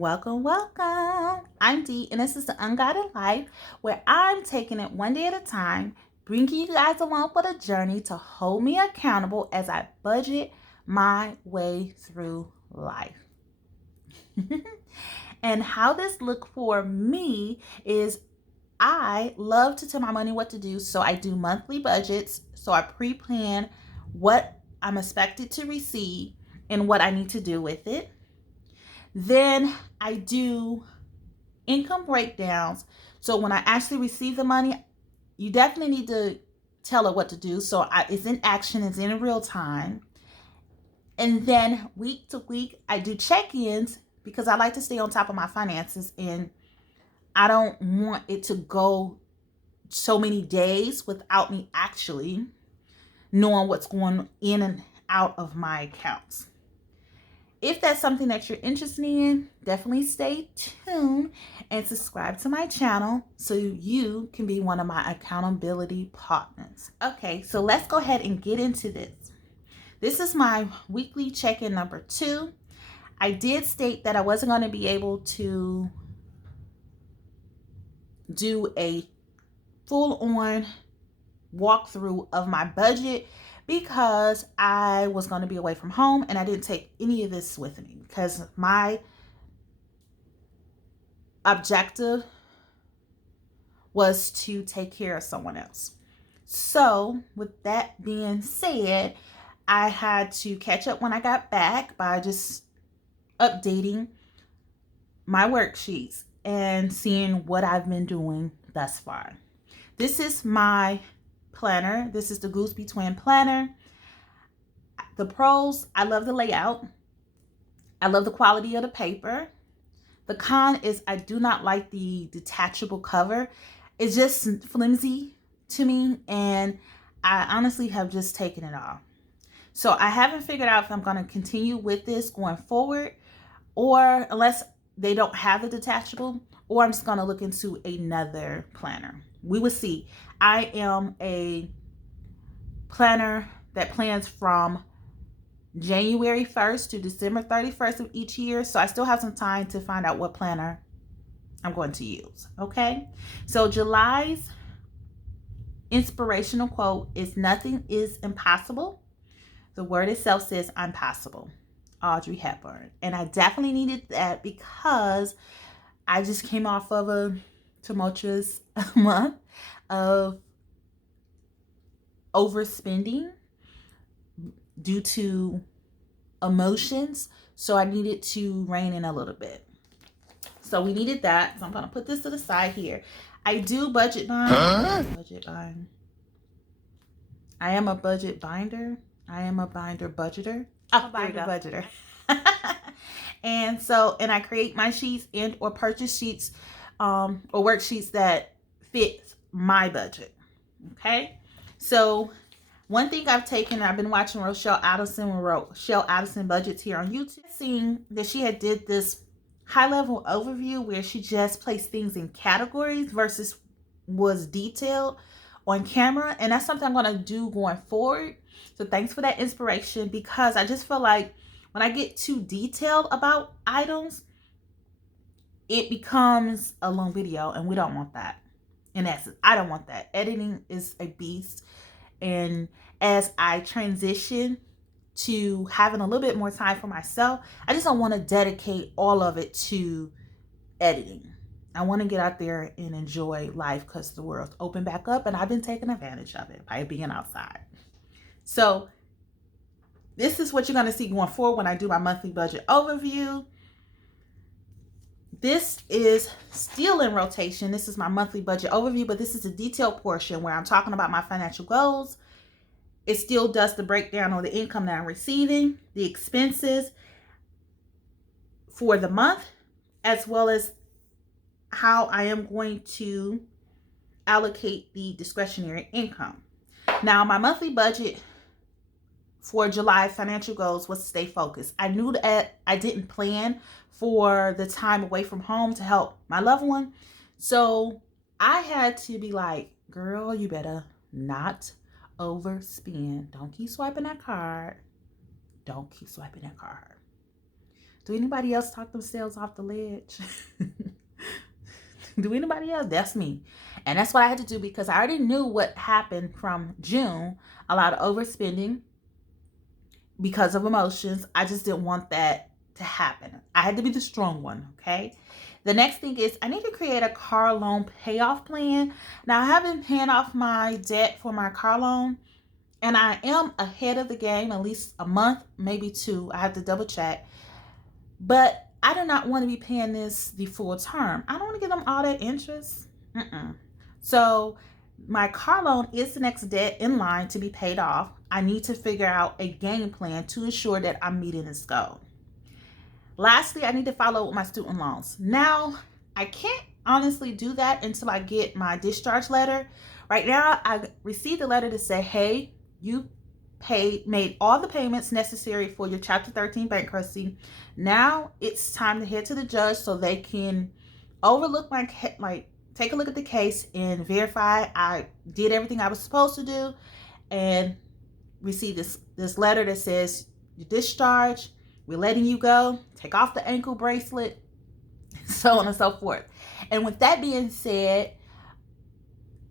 Welcome, welcome. I'm Dee, and this is the Unguided Life, where I'm taking it one day at a time, bringing you guys along for the journey to hold me accountable as I budget my way through life. And how this look for me is I love to tell my money what to do, so I do monthly budgets. So I pre-plan what I'm expected to receive and what I need to do with it. Then I do income breakdowns. So when I actually receive the money, you definitely need to tell it what to do. So it's in action, it's in real time. And then week to week, I do check-ins because I like to stay on top of my finances, and I don't want it to go so many days without me actually knowing what's going in and out of my accounts. If that's something that you're interested in, definitely stay tuned and subscribe to my channel so you can be one of my accountability partners. Okay, so let's go ahead and get into this. This is my weekly check-in number 2. I did state that I wasn't going to be able to do a full-on walkthrough of my budget because I was going to be away from home and I didn't take any of this with me because my objective was to take care of someone else. So with that being said, I had to catch up when I got back by just updating my worksheets and seeing what I've been doing thus far. This is my planner. This is the Gooseby Twin Planner. The pros, I love the layout. I love the quality of the paper. The con is I do not like the detachable cover. It's just flimsy to me, and I honestly have just taken it off. So I haven't figured out if I'm going to continue with this going forward, or unless they don't have the detachable, or I'm just going to look into another planner. We will see. I am a planner that plans from January 1st to December 31st of each year. So I still have some time to find out what planner I'm going to use. Okay. So July's inspirational quote is "Nothing is impossible. The word itself says I'm possible." Audrey Hepburn. And I definitely needed that because I just came off of a tumultuous month of overspending due to emotions. So I needed to rein in a little bit. So we needed that. So I'm going to put this to the side here. I do budget bind. Budget bind. I am a budget binder. I am a binder budgeter. Oh, binder budgeter. And I create my sheets and or purchase sheets or worksheets that fit my budget. Okay. So one thing I've taken, I've been watching Rochelle Addison Budgets here on YouTube, seeing that she had did this high-level overview where she just placed things in categories versus was detailed on camera. And that's something I'm going to do going forward. So thanks for that inspiration, because I just feel like when I get too detailed about items, it becomes a long video, and we don't want that. In essence, I don't want that. Editing is a beast. And as I transition to having a little bit more time for myself, I just don't want to dedicate all of it to editing. I want to get out there and enjoy life because the world's open back up, and I've been taking advantage of it by being outside. So this is what you're going to see going forward when I do my monthly budget overview. This is still in rotation. This is my monthly budget overview, but this is a detailed portion where I'm talking about my financial goals. It still does the breakdown on the income that I'm receiving, the expenses for the month, as well as how I am going to allocate the discretionary income. Now, my monthly budget for July financial goals was to stay focused. I knew that I didn't plan for the time away from home to help my loved one. So I had to be like, girl, you better not overspend. Don't keep swiping that card. Don't keep swiping that card. Do anybody else talk themselves off the ledge? Do anybody else? That's me. And that's what I had to do because I already knew what happened from June. A lot of overspending because of emotions. I just didn't want that to happen. I had to be the strong one, okay? The next thing is I need to create a car loan payoff plan. Now, I have been paying off my debt for my car loan, and I am ahead of the game, at least a month, maybe two. I have to double check. But I do not want to be paying this the full term. I don't want to give them all that interest. So my car loan is the next debt in line to be paid off. I need to figure out a game plan to ensure that I'm meeting this goal. Lastly, I need to follow up with my student loans. Now, I can't honestly do that until I get my discharge letter. Right now, I received a letter to say, hey, you made all the payments necessary for your Chapter 13 bankruptcy. Now it's time to head to the judge so they can overlook take a look at the case and verify I did everything I was supposed to do, and receive this letter that says you discharged, we're letting you go, take off the ankle bracelet, so on and so forth. And with that being said,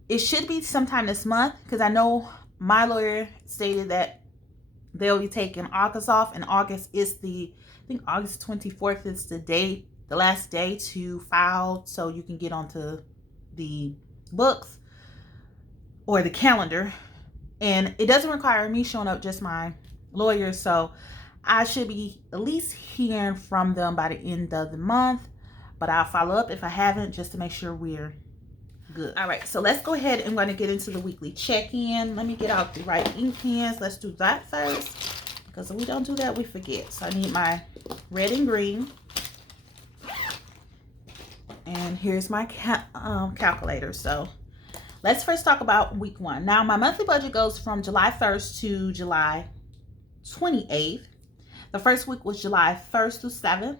it should be sometime this month because I know my lawyer stated that they'll be taking August off, and August is I think August 24th is the last day to file so you can get onto the books or the calendar. And it doesn't require me showing up, just my lawyer. So I should be at least hearing from them by the end of the month, but I'll follow up if I haven't, just to make sure we're good. All right, so let's go ahead and I'm going to get into the weekly check-in. Let me get out the right ink pens. Let's do that first, because if we don't do that, we forget. So I need my red and green. And here's my calculator. So let's first talk about week 1. Now, my monthly budget goes from July 1st to July 28th. The first week was July 1st through 7th.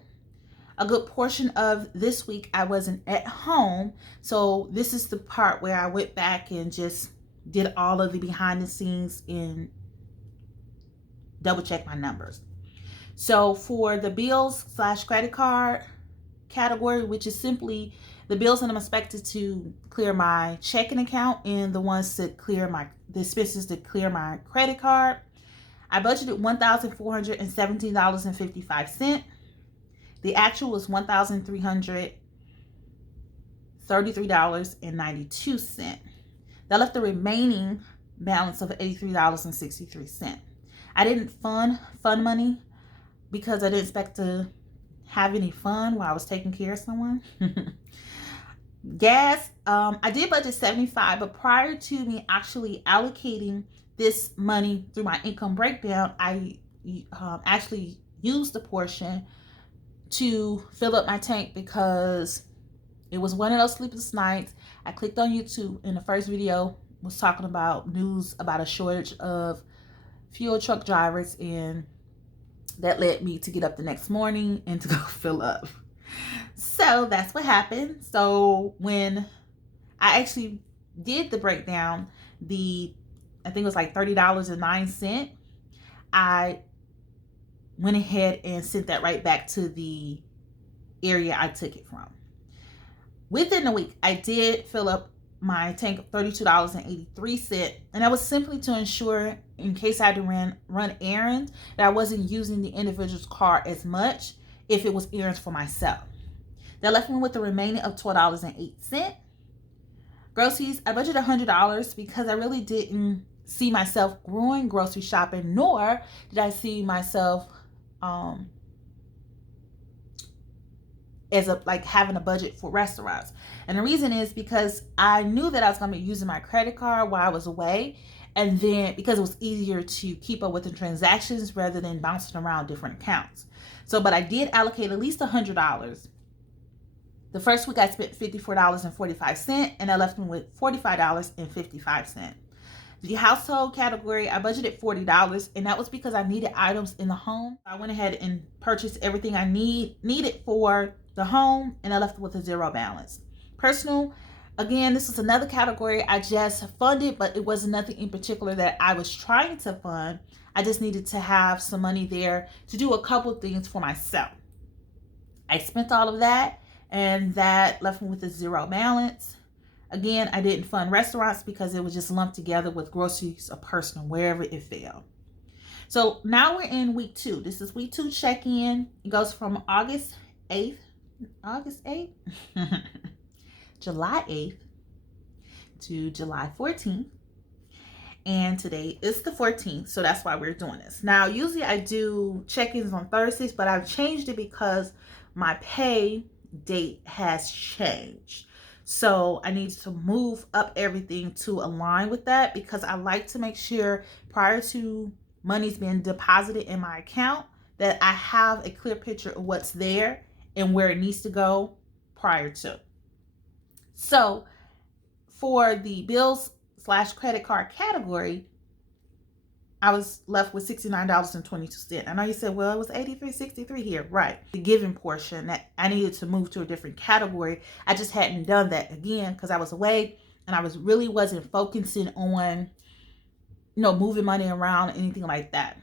A good portion of this week I wasn't at home. So this is the part where I went back and just did all of the behind the scenes and double check my numbers. So for the bills / credit card category, which is simply the bills that I'm expected to clear my checking account and the ones to clear the expenses to clear my credit card, I budgeted $1,417.55. The actual was $1,333.92. That left the remaining balance of $83.63. I didn't fund money because I didn't expect to have any fun while I was taking care of someone. Gas, I did budget $75, but prior to me actually allocating this money through my income breakdown, I actually used a portion to fill up my tank because it was one of those sleepless nights. I clicked on YouTube and the first video was talking about news about a shortage of fuel truck drivers, and that led me to get up the next morning and to go fill up. So that's what happened. So when I actually did the breakdown, I think it was like $30.09, I went ahead and sent that right back to the area I took it from. Within a week, I did fill up my tank of $32.83, and that was simply to ensure, in case I had to run errands, that I wasn't using the individual's car as much if it was errands for myself. That left me with the remaining of $12.08. Groceries, I budgeted $100 because I really didn't see myself growing grocery shopping, nor did I see myself as having a budget for restaurants. And the reason is because I knew that I was going to be using my credit card while I was away, and then because it was easier to keep up with the transactions rather than bouncing around different accounts. So, but I did allocate at least $100. The first week I spent $54.45, and that left me with $45.55. The household category, I budgeted $40, and that was because I needed items in the home. I went ahead and purchased everything I needed for the home, and I left with a zero balance. Personal, again, this is another category I just funded, but it wasn't nothing in particular that I was trying to fund. I just needed to have some money there to do a couple things for myself. I spent all of that, and that left me with a zero balance. Again, I didn't fund restaurants because it was just lumped together with groceries or personal, wherever it fell. So now we're in week 2. This is week 2 check-in. It goes from August 8th, July 8th to July 14th. And today is the 14th, so that's why we're doing this. Now, usually I do check-ins on Thursdays, but I've changed it because my pay date has changed. So I need to move up everything to align with that, because I like to make sure prior to money's being deposited in my account that I have a clear picture of what's there and where it needs to go prior to. So for the bills / credit card category, I was left with $69.22. I know you said, well, it was $83.63 here. Right. The given portion that I needed to move to a different category. I just hadn't done that again because I was away and I wasn't focusing on, moving money around, anything like that.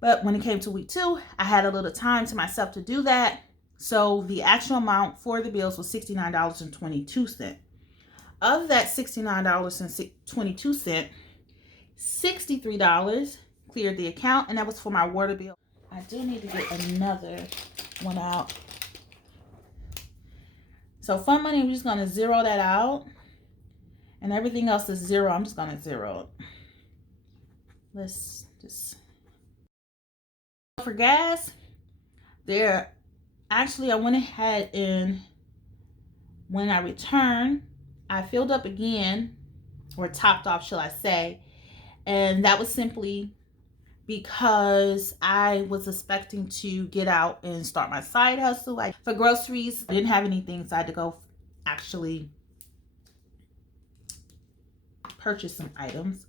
But when it came to week 2, I had a little time to myself to do that. So the actual amount for the bills was $69.22. Of that $69.22, $63 cleared the account, and that was for my water bill. I do need to get another one out. So fund money, we're just going to zero that out. And everything else is zero. I'm just going to zero it. Let's just... For gas, I went ahead and when I returned, I filled up again, or topped off, shall I say. And that was simply because I was expecting to get out and start my side hustle. For groceries, I didn't have anything, so I had to go actually purchase some items,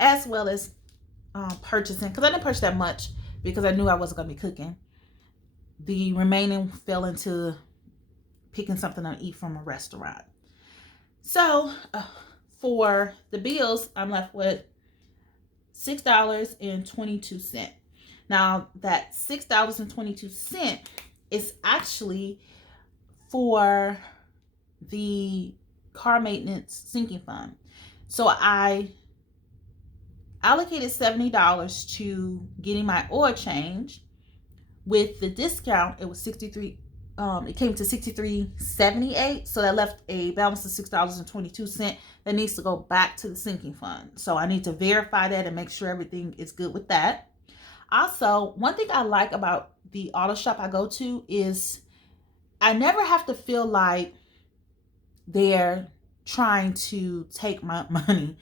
as well as purchasing, because I didn't purchase that much because I knew I wasn't going to be cooking. The remaining fell into picking something to eat from a restaurant. So for the bills, I'm left with $6.22. Now that $6.22 is actually for the car maintenance sinking fund. So I allocated $70 to getting my oil change. With the discount, it was $63. It came to $63.78. So that left a balance of $6.22 that needs to go back to the sinking fund. So I need to verify that and make sure everything is good with that. Also, one thing I like about the auto shop I go to is I never have to feel like they're trying to take my money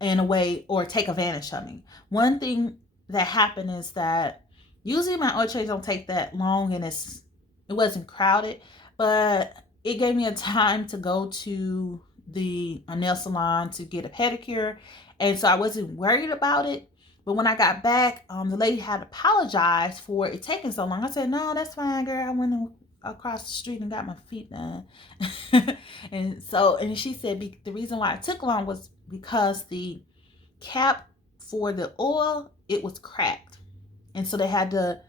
in a way or take advantage of me. One thing that happened is that usually my oil change don't take that long, and it wasn't crowded, but it gave me a time to go to the nail salon to get a pedicure, and so I wasn't worried about it. But when I got back, the lady had apologized for it taking so long. I said, no, that's fine, girl. I went across the street and got my feet done. and she said the reason why it took long was because the cap for the oil, it was cracked. And so they had to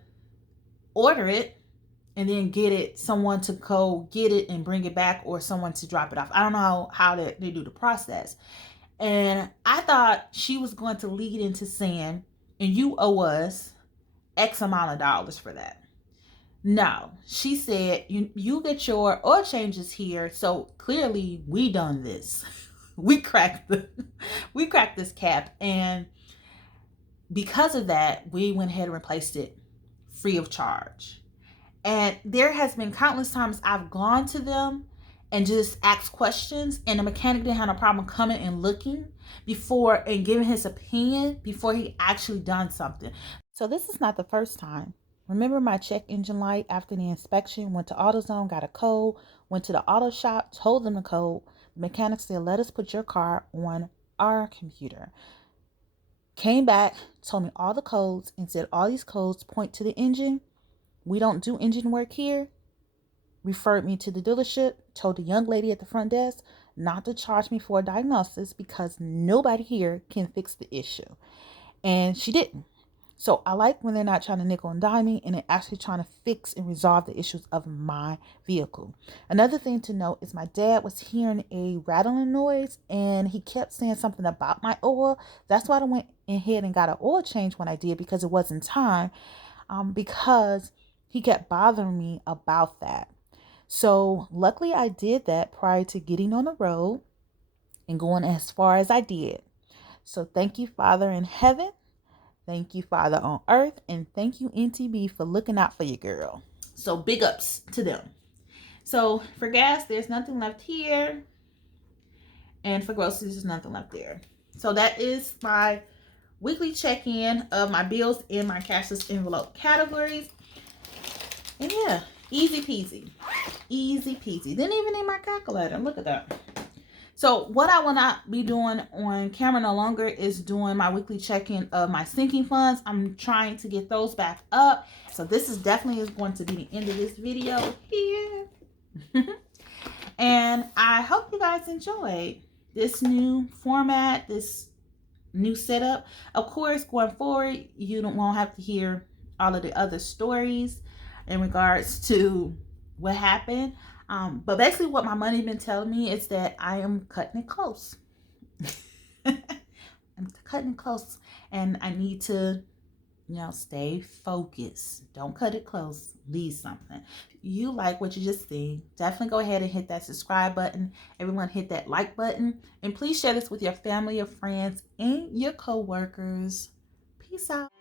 order it and then get someone to go get it and bring it back, or someone to drop it off. I don't know how they do the process. And I thought she was going to lead into saying, and you owe us X amount of dollars for that. No, she said, you get your oil changes here, so clearly we done this. we cracked this cap, and because of that, we went ahead and replaced it free of charge. And there has been countless times I've gone to them and just asked questions, and the mechanic didn't have no problem coming and looking before and giving his opinion before he actually done something. So this is not the first time. Remember my check engine light after the inspection? Went to AutoZone, got a code, went to the auto shop, told them the code. The mechanic said, let us put your car on our computer. Came back, told me all the codes, and said all these codes point to the engine. We don't do engine work here. Referred me to the dealership, told the young lady at the front desk not to charge me for a diagnosis because nobody here can fix the issue. And she didn't. So I like when they're not trying to nickel and dime me and they're actually trying to fix and resolve the issues of my vehicle. Another thing to note is my dad was hearing a rattling noise and he kept saying something about my oil. That's why I went ahead and got an oil change when I did, because it wasn't time, because he kept bothering me about that. So luckily I did that prior to getting on the road and going as far as I did. So thank you, Father in heaven. Thank you, Father on earth. And thank you, NTB, for looking out for your girl. So big ups to them. So for gas, there's nothing left here. And for groceries, there's nothing left there. So that is my weekly check-in of my bills in my cashless envelope categories. And yeah, easy peasy. Easy peasy. Didn't even need my calculator. Look at that. So what I will not be doing on camera no longer is doing my weekly check-in of my sinking funds. I'm trying to get those back up. So this is definitely going to be the end of this video here. And I hope you guys enjoyed this new format, this new setup. Of course, going forward, you won't have to hear all of the other stories in regards to what happened. But basically what my money been telling me is that I am cutting it close. I'm cutting it close, and I need to, stay focused. Don't cut it close. Leave something. If you like what you just seen, definitely go ahead and hit that subscribe button. Everyone hit that like button. And please share this with your family, your friends, and your co-workers. Peace out.